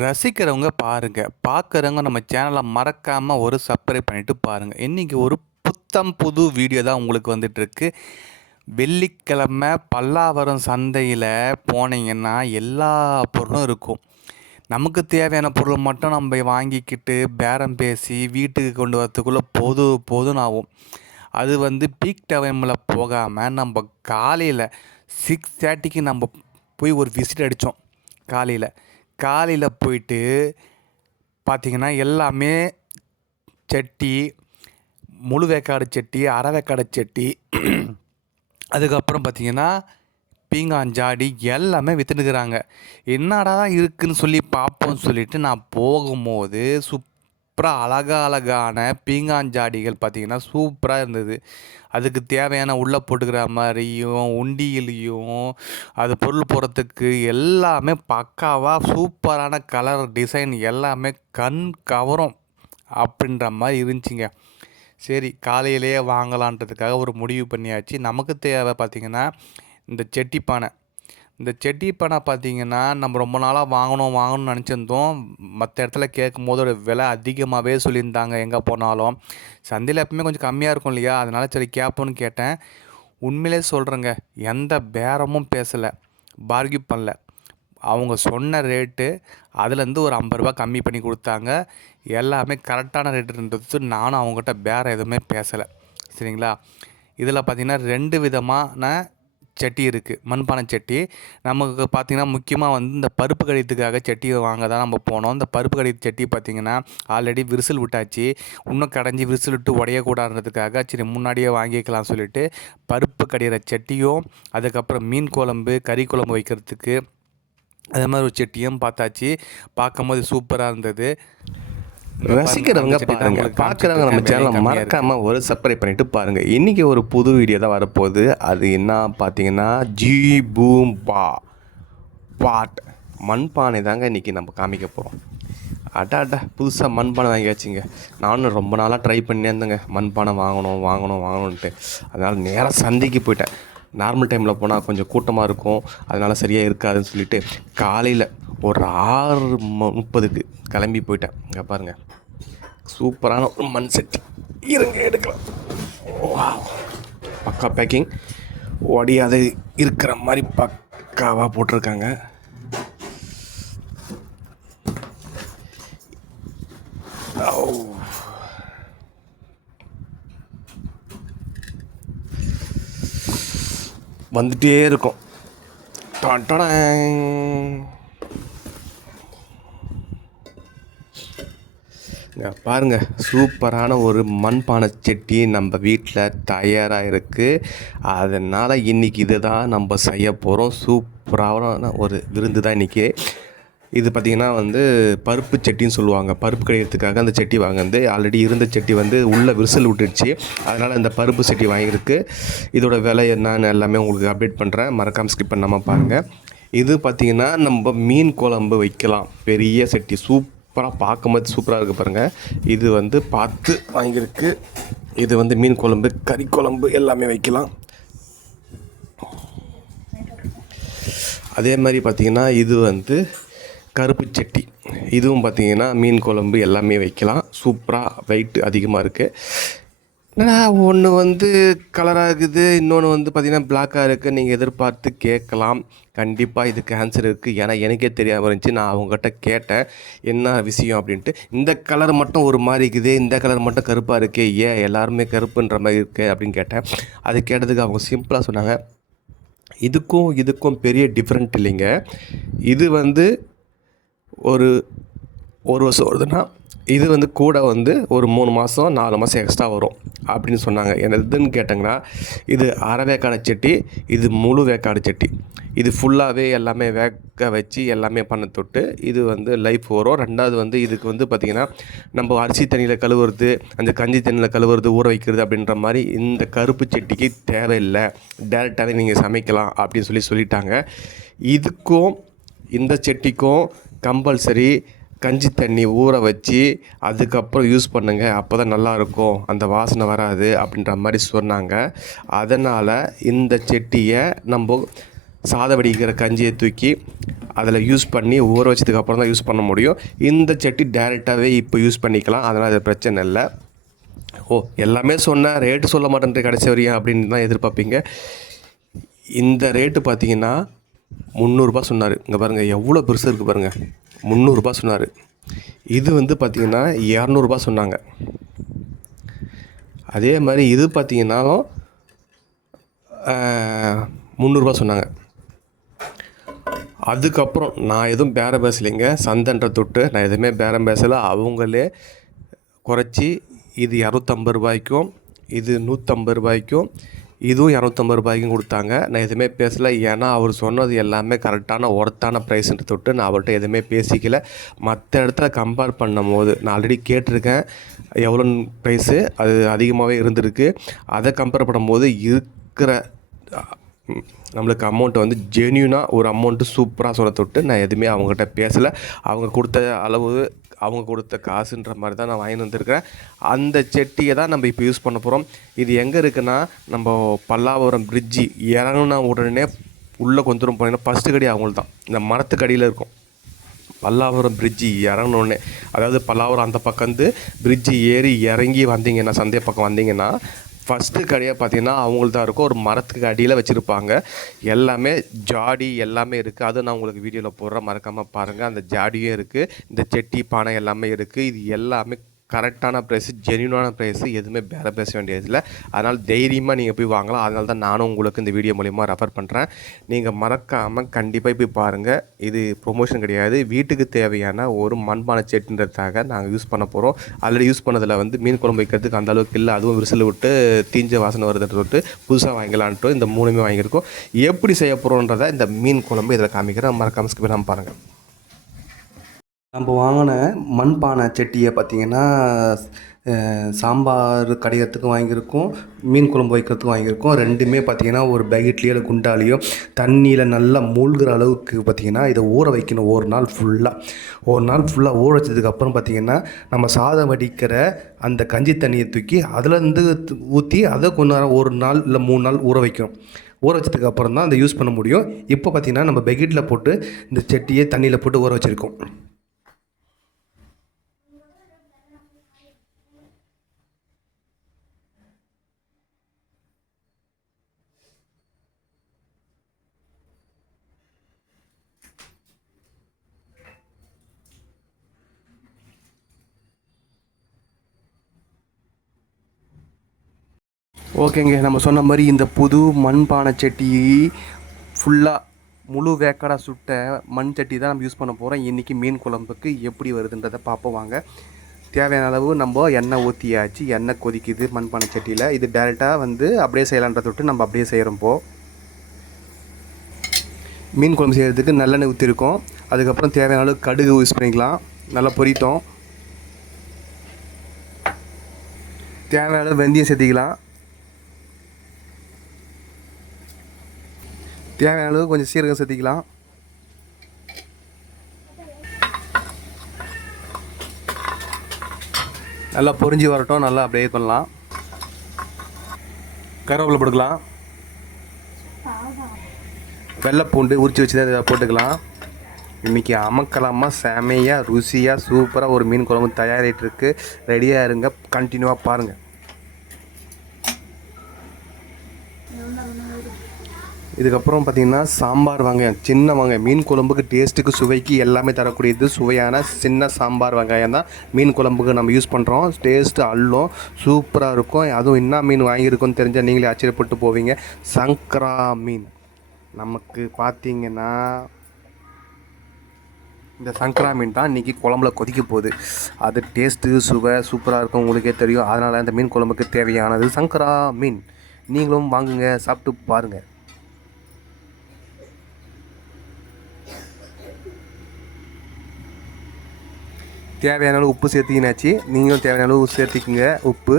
ரசிக்கிறவங்க பாருங்க. பார்க்குறவங்க நம்ம சேனல மறக்காம ஒரு சப்ஸ்கிரைப் பண்ணிட்டு பாருங்க. இன்னைக்கு ஒரு புத்தம் புது வீடியோ தான் உங்களுக்கு வந்துட்டுருக்கு. வெள்ளிக்கிழமை பல்லாவரம் சந்தையில போனீங்கன்னா, எல்லா பொருளும் இருக்கும். நமக்கு தேவையான பொருள் மட்டும் நம்ம வாங்கிக்கிட்டு, பேரம் பேசி வீட்டுக்கு கொண்டு வரதுக்குள்ள போதும்னு ஆகும். அது பீக் டைம்ல போகாம, நம்ப காலையில 6:30க்கு நம்ப போய் ஒரு விசிட் அடித்தோம் காலையில. காலையில போயிட்டு பார்த்தீங்கன்னா, எல்லாமே சட்டி, முழு வேக்காடு சட்டி, அரை வேக்காடு சட்டி, அதுக்கப்புறம் பார்த்தீங்கன்னா, பீங்கான் ஜாடி எல்லாமே வித்துனுக்குறாங்க. என்னடா இருக்குன்னு சொல்லி பார்ப்போம்னு சொல்லிட்டு நான் போகும்போது, அழகான பீங்கான் ஜாடிகள் பார்த்தீங்கன்னா, சூப்பரா இருந்தது. அதுக்கு தேவையான உள்ளே போட்டுக்கிற மாதிரியும், உண்டியலையும், அது பொருள் போடுறதுக்கு எல்லாமே பக்காவா சூப்பரான கலர் டிசைன் எல்லாமே கண் கவரும் அப்படின்ற மாதிரி இருந்துச்சுங்க. சரி, காலையிலேயே வாங்கலான்றதுக்காக ஒரு முடிவு பண்ணியாச்சு. நமக்கு தேவை பார்த்திங்கன்னா இந்த செட்டி பானை. இந்த செட்டி பானை பார்த்திங்கன்னா நம்ம ரொம்ப நாளாக வாங்கணும்னு நினச்சிருந்தோம். மற்ற இடத்துல கேட்கும்போது ஒரு விலை அதிகமாகவே சொல்லியிருந்தாங்க. எங்கே போனாலும் சந்தையில் எப்பவுமே கொஞ்சம் கம்மியாக இருக்கும் இல்லையா, அதனால் சரி கேட்போன்னு கேட்டேன். உண்மையிலே சொல்கிறேங்க, எந்த பேரமும் பேசலை, பார்கியூ பண்ணல. அவங்க சொன்ன ரேட்டு அதுலேருந்து ஒரு 50 ரூபா கம்மி பண்ணி கொடுத்தாங்க. எல்லாமே கரெக்டான ரேட்டு இருந்தது. நானும் அவங்ககிட்ட பேரம் எதுவுமே பேசலை. சரிங்களா. இதில் பார்த்திங்கன்னா 2 விதமான சட்டி இருக்குது. மண்பானை சட்டி. நமக்கு பார்த்திங்கன்னா முக்கியமாக இந்த பருப்பு கடியத்துக்காக சட்டி வாங்க தான் நம்ம போனோம். இந்த பருப்பு கடிய சட்டி பார்த்திங்கன்னா ஆல்ரெடி விரிசல் விட்டாச்சு. இன்னும் கடைஞ்சி விரிசல் விட்டு உடையக்கூடாதுன்றதுக்காக சரி முன்னாடியே வாங்கிக்கலாம் சொல்லிவிட்டு பருப்பு கடிகிற சட்டியும், அதுக்கப்புறம் மீன் குழம்பு, கறி குழம்பு வைக்கிறதுக்கு அதே மாதிரி ஒரு சட்டியும் பார்த்தாச்சு. பார்க்கும்போது சூப்பராக இருந்தது. ரசிக்கிறவங்க பாருங்க, பார்க்குறவங்க நம்ம சேனலை மறக்காமல் ஒரு சப்ஸ்கிரைப் பண்ணிவிட்டு பாருங்கள். இன்றைக்கி ஒரு புது வீடியோ தான் வரப்போகுது. அது என்ன பார்த்தீங்கன்னா, ஜி பூம் பாட் மண்பானை தாங்க இன்றைக்கி நம்ம காமிக்க போகிறோம். அட்டா புதுசாக மண்பானை வாங்கியாச்சுங்க. நானும் ரொம்ப நாளாக ட்ரை பண்ணே இருந்தேங்க, மண்பானை வாங்கணுன்ட்டு. அதனால் நேராக சந்தைக்கு போயிட்டேன். நார்மல் டைமில் போனால் கொஞ்சம் கூட்டமாக இருக்கும், அதனால் சரியாக இருக்காதுன்னு சொல்லிவிட்டு காலையில் ஒரு 6:30க்கு கிளம்பி போயிட்டேன். இங்கே பாருங்கள், சூப்பரான ஒரு மண் செட் இருங்க எடுக்கலாம். பக்கா பேக்கிங், ஒடியாத இருக்கிற மாதிரி பக்காவாக போட்டிருக்காங்க. வந்துட்டே இருக்கும். பாருங்கள், சூப்பரான ஒரு மண்பானை சட்டி நம்ம வீட்டில் தயாராக இருக்குது. அதனால் இன்றைக்கி இது தான் நம்ம செய்ய போகிறோம். சூப்பரான ஒரு விருந்து தான் இன்றைக்கி. இது பார்த்திங்கன்னா பருப்பு சட்டின்னு சொல்லுவாங்க. பருப்பு கடையிறதுக்காக அந்த சட்டி வாங்கினது. ஆல்ரெடி இருந்த சட்டி உள்ளே விரிசல் விட்டுடுச்சு. அதனால் இந்த பருப்பு சட்டி வாங்கியிருக்கு. இதோட விலை என்னன்னு எல்லாமே உங்களுக்கு அப்டேட் பண்ணுறேன், மறக்காமல் ஸ்கிப் பண்ணாமல் பாருங்கள். இது பார்த்திங்கன்னா நம்ம மீன் குழம்பு வைக்கலாம். பெரிய சட்டி, சூப்பராக பார்க்கும்போது சூப்பராக இருக்குது பாருங்கள். இது பார்த்து வாங்கியிருக்கு. இது மீன் குழம்பு, கறி குழம்பு எல்லாமே வைக்கலாம். அதே மாதிரி பார்த்திங்கன்னா இது கருப்பு சட்டி. இதுவும் பார்த்திங்கன்னா மீன் குழம்பு எல்லாமே வைக்கலாம். சூப்பராக வெயிட் அதிகமாக இருக்குது. ஏன்னா ஒன்று கலராக இருக்குது, இன்னொன்று பார்த்திங்கன்னா பிளாக்காக இருக்குது. நீங்கள் எதிர்பார்த்து கேட்கலாம். கண்டிப்பாக இதுக்கு ஆன்சர் இருக்குது. ஏன்னா எனக்கே தெரியாமல் இருந்துச்சு. நான் அவங்ககிட்ட கேட்டேன் என்ன விஷயம் அப்படின்ட்டு. இந்த கலர் மட்டும் ஒரு மாதிரி இருக்குது, இந்த கலர் மட்டும் கருப்பாக இருக்குது, ஏன் எல்லாருமே கருப்புன்ற மாதிரி இருக்குது அப்படின்னு கேட்டேன். அது கேட்டதுக்கு அவங்க சிம்பிளாக சொன்னாங்க, இதுக்கும் பெரிய டிஃப்ரெண்ட் இல்லைங்க. இது ஒரு வருஷம் வருதுன்னா இது கூட ஒரு 3 மாதம் 4 மாதம் எக்ஸ்ட்ரா வரும் அப்படின்னு சொன்னாங்க. எதுன்னு கேட்டிங்கன்னா, இது அரை வேக்காடு சட்டி, இது முழு வேக்காடு சட்டி. இது ஃபுல்லாகவே எல்லாமே வேக வச்சு எல்லாமே பண்ண தொட்டு இது லைஃப் வரும். ரெண்டாவது இதுக்கு பார்த்திங்கன்னா நம்ம அரிசி தண்ணியில் கழுவுறது, அந்த கஞ்சி தண்ணியில் கழுவுறது, ஊற வைக்கிறது அப்படின்ற மாதிரி இந்த கருப்பு சட்டிக்கு தேவையில்லை, டேரெக்டாகவே நீங்கள் சமைக்கலாம் அப்படின்னு சொல்லிட்டாங்க. இதுக்கும் இந்த சட்டிக்கும் கம்பல்சரி கஞ்சி தண்ணி ஊற வச்சு அதுக்கப்புறம் யூஸ் பண்ணுங்கள், அப்போ தான் நல்லாயிருக்கும், அந்த வாசனை வராது அப்படின்ற மாதிரி சொன்னாங்க. அதனால் இந்த சட்டியை நம்ம சாதம் வடிக்கிற கஞ்சியை தூக்கி அதில் யூஸ் பண்ணி ஊற வச்சதுக்கப்புறம் தான் யூஸ் பண்ண முடியும். இந்த சட்டி டைரெக்டாகவே இப்போ யூஸ் பண்ணிக்கலாம், அதனால் அது பிரச்சனை இல்லை. எல்லாமே சொன்னேன், ரேட்டு சொல்ல மாட்டேன்ட்டு கடைசி வரையும் அப்படின்னு தான் எதிர்பார்ப்பீங்க. இந்த ரேட்டு பார்த்தீங்கன்னா 300 சொன்னார். இங்கே பாருங்கள் எவ்வளோ பெருசு இருக்குது பாருங்கள். 300 சொன்னார். இது வந்து பார்த்திங்கன்னா 200 சொன்னாங்க. அதே மாதிரி இது பார்த்திங்கன்னாலும் 300 சொன்னாங்க. அதுக்கப்புறம் நான் எதுவும் பேரம் பேசலைங்க, சந்தைன்ற தொட்டு நான் எதுவுமே பேரம் பேசலை. அவங்களே குறைச்சி இது 250 இது 150 இதுவும் 250 கொடுத்தாங்க. நான் எதுவுமே பேசலை, ஏன்னா அவர் சொன்னது எல்லாமே கரெக்டான ஒர்த்தான ப்ரைஸ்ன்ற தொட்டு நான் அவர்கிட்ட எதுவுமே பேசிக்கல. மற்ற இடத்துல கம்பேர் பண்ணும் போது நான் ஆல்ரெடி கேட்டிருக்கேன் எவ்வளோ ப்ரைஸு, அது அதிகமாகவே இருந்திருக்கு. அதை கம்பேர் பண்ணும்போது இருக்கிற நம்மளுக்கு அமௌண்ட்டை வந்து ஜென்யூனாக ஒரு அமௌண்ட்டு சூப்பராக சொல்ல தொட்டு நான் எதுவுமே அவங்ககிட்ட பேசலை. அவங்க கொடுத்த அளவு, அவங்க கொடுத்த காசுன்ற மாதிரி தான் நான் வாங்கிட்டு வந்திருக்கிறேன். அந்த செட்டியை தான் நம்ம இப்போ யூஸ் பண்ண போகிறோம். இது எங்கே இருக்குன்னா, நம்ம பல்லாவரம் பிரிட்ஜி இறங்குனா உடனே உள்ளே கொஞ்சம் தூரம் போனீங்கன்னா ஃபஸ்ட்டு கடி அவங்களுக்கு தான், இந்த மரத்துக்கடியில் இருக்கும். பல்லாவரம் பிரிட்ஜி இறங்கினோடனே, அதாவது பல்லாவரம் அந்த பக்கம் வந்து பிரிட்ஜி ஏறி இறங்கி வந்தீங்கன்னா, சந்தை பக்கம் வந்தீங்கன்னா ஃபஸ்ட்டு கடையாக பார்த்தீங்கன்னா அவங்களுக்கு தான் இருக்கும். ஒரு மரத்துக்கு அடியில் வச்சுருப்பாங்க. எல்லாமே ஜாடி எல்லாமே இருக்குது. அது நான் உங்களுக்கு வீடியோவில் போடுறேன், மறக்காமல் பாருங்கள். அந்த ஜாடியும் இருக்குது, இந்த செட்டி பானை எல்லாமே இருக்குது. இது எல்லாமே கரெக்டான ப்ரைஸு, ஜென்யூனான ப்ரைஸு, எதுவுமே வேலை பேச வேண்டியதில்லை. அதனால் தைரியமாக நீங்கள் போய் வாங்கலாம். அதனால தான் நானும் உங்களுக்கு இந்த வீடியோ மூலிமா ரெஃபர் பண்ணுறேன். நீங்கள் மறக்காமல் கண்டிப்பாக போய் பாருங்கள். இது ப்ரொமோஷன் கிடையாது, வீட்டுக்கு தேவையான ஒரு மண்பானை செட்டுன்றதுக்காக நாங்கள் யூஸ் பண்ண போகிறோம். ஆல்ரெடி யூஸ் பண்ணதில் வந்து மீன் குழம்பு வைக்கிறதுக்கு அந்த அளவுக்கு இல்லை, அதுவும் விரிசல் விட்டு தீஞ்ச வாசனை வருதுன்னு சொல்லிட்டு புதுசாக வாங்கிக்கலான்ட்டு இந்த 3மே வாங்கியிருக்கோம். எப்படி செய்ய போகிறோன்றதை இந்த மீன் குழம்பு இதில் காமிக்கிறேன், மறக்காமல் ஸ்கிப் பண்ணாமல் பாருங்கள். நம்ம வாங்கின மண்பானை சட்டியை பார்த்திங்கன்னா சாம்பார் கடையிறதுக்கும் வாங்கியிருக்கோம், மீன் குழம்பு வைக்கிறதுக்கும் வாங்கியிருக்கோம். ரெண்டுமே பார்த்திங்கன்னா ஒரு பக்கெட்லேயோ இல்லை குண்டாலேயோ தண்ணியில் நல்லா மூழ்கிற அளவுக்கு பார்த்திங்கன்னா இதை ஊற வைக்கணும். ஒரு நாள் ஃபுல்லாக ஊற வச்சதுக்கப்புறம் பார்த்திங்கன்னா நம்ம சாதம் வடிக்கிற அந்த கஞ்சி தண்ணியை தூக்கி அதிலேருந்து ஊற்றி அதை கொஞ்ச நேரம் 1 நாள் இல்லை 3 நாள் ஊற வைக்கணும். ஊற வச்சதுக்கப்புறம் தான் அதை யூஸ் பண்ண முடியும். இப்போ பார்த்திங்கன்னா நம்ம பக்கெட்டில் போட்டு இந்த சட்டியை தண்ணியில் போட்டு ஊற வச்சுருக்கோம். ஓகேங்க, நம்ம சொன்ன மாதிரி இந்த புது மண்பானை சட்டி ஃபுல்லாக முழு வேக்காடாக சுட்ட மண் சட்டி தான் நம்ம யூஸ் பண்ண போகிறோம். இன்றைக்கி மீன் குழம்புக்கு எப்படி வருதுன்றதை பார்ப்போம் வாங்க. தேவையான அளவு நம்ம எண்ணெய் ஊற்றியாச்சு, எண்ணெய் கொதிக்குது மண்பானை சட்டியில். இது டேரெக்டாக வந்து அப்படியே செய்யலான்றதை விட்டு நம்ம அப்படியே செய்கிறோம்ப்போ. மீன் குழம்பு செய்கிறதுக்கு நல்லெண்ணெய் ஊற்றிருக்கோம். அதுக்கப்புறம் தேவையான அளவு கடுகு யூஸ் பண்ணிக்கலாம். நல்லா பொரித்தோம். தேவையான அளவு வெந்தயம் சேர்த்திக்கலாம். தேவையான அளவு கொஞ்சம் சீரகம் சேர்த்திக்கலாம். நல்லா பொரிஞ்சு வரட்டும், நல்லா அப்படியே பண்ணலாம். கருவேப்பிலை போட்டுக்கலாம். வெள்ளைப்பூண்டு உரிச்சு வச்சு தான் போட்டுக்கலாம். இன்றைக்கி அமக்கலாமல் செமையாக ருசியாக சூப்பராக ஒரு மீன் குழம்பு தயாரிட்டு இருக்கு. ரெடியாக இருங்க, கண்டினியூவாக பாருங்கள். இதுக்கப்புறம் பார்த்திங்கன்னா சாம்பார் வெங்காயம், சின்ன வெங்காயம், மீன் குழம்புக்கு டேஸ்ட்டுக்கு சுவைக்கு எல்லாமே தரக்கூடியது சுவையான சின்ன சாம்பார் வெங்காயம் தான் மீன் குழம்புக்கு நம்ம யூஸ் பண்ணுறோம். டேஸ்ட்டு அள்ளும், சூப்பராக இருக்கும். அதுவும் என்ன மீன் வாங்கியிருக்கோன்னு தெரிஞ்சால் நீங்களே ஆச்சரியப்பட்டு போவீங்க. சங்கரா மீன் நமக்கு பார்த்திங்கன்னா இந்த சங்கரா மீன் தான் இன்றைக்கி குழம்புல கொதிக்க போகுது. அது டேஸ்ட்டு சுவை சூப்பராக இருக்கும், உங்களுக்கே தெரியும். அதனால் இந்த மீன் குழம்புக்கு தேவையானது சங்கரா மீன். நீங்களும் வாங்குங்க, சாப்பிட்டு பாருங்கள். தேவையான அளவு உப்பு சேர்த்திக்கினாச்சு, நீங்களும் தேவையான அளவு சேர்த்திக்குங்க உப்பு.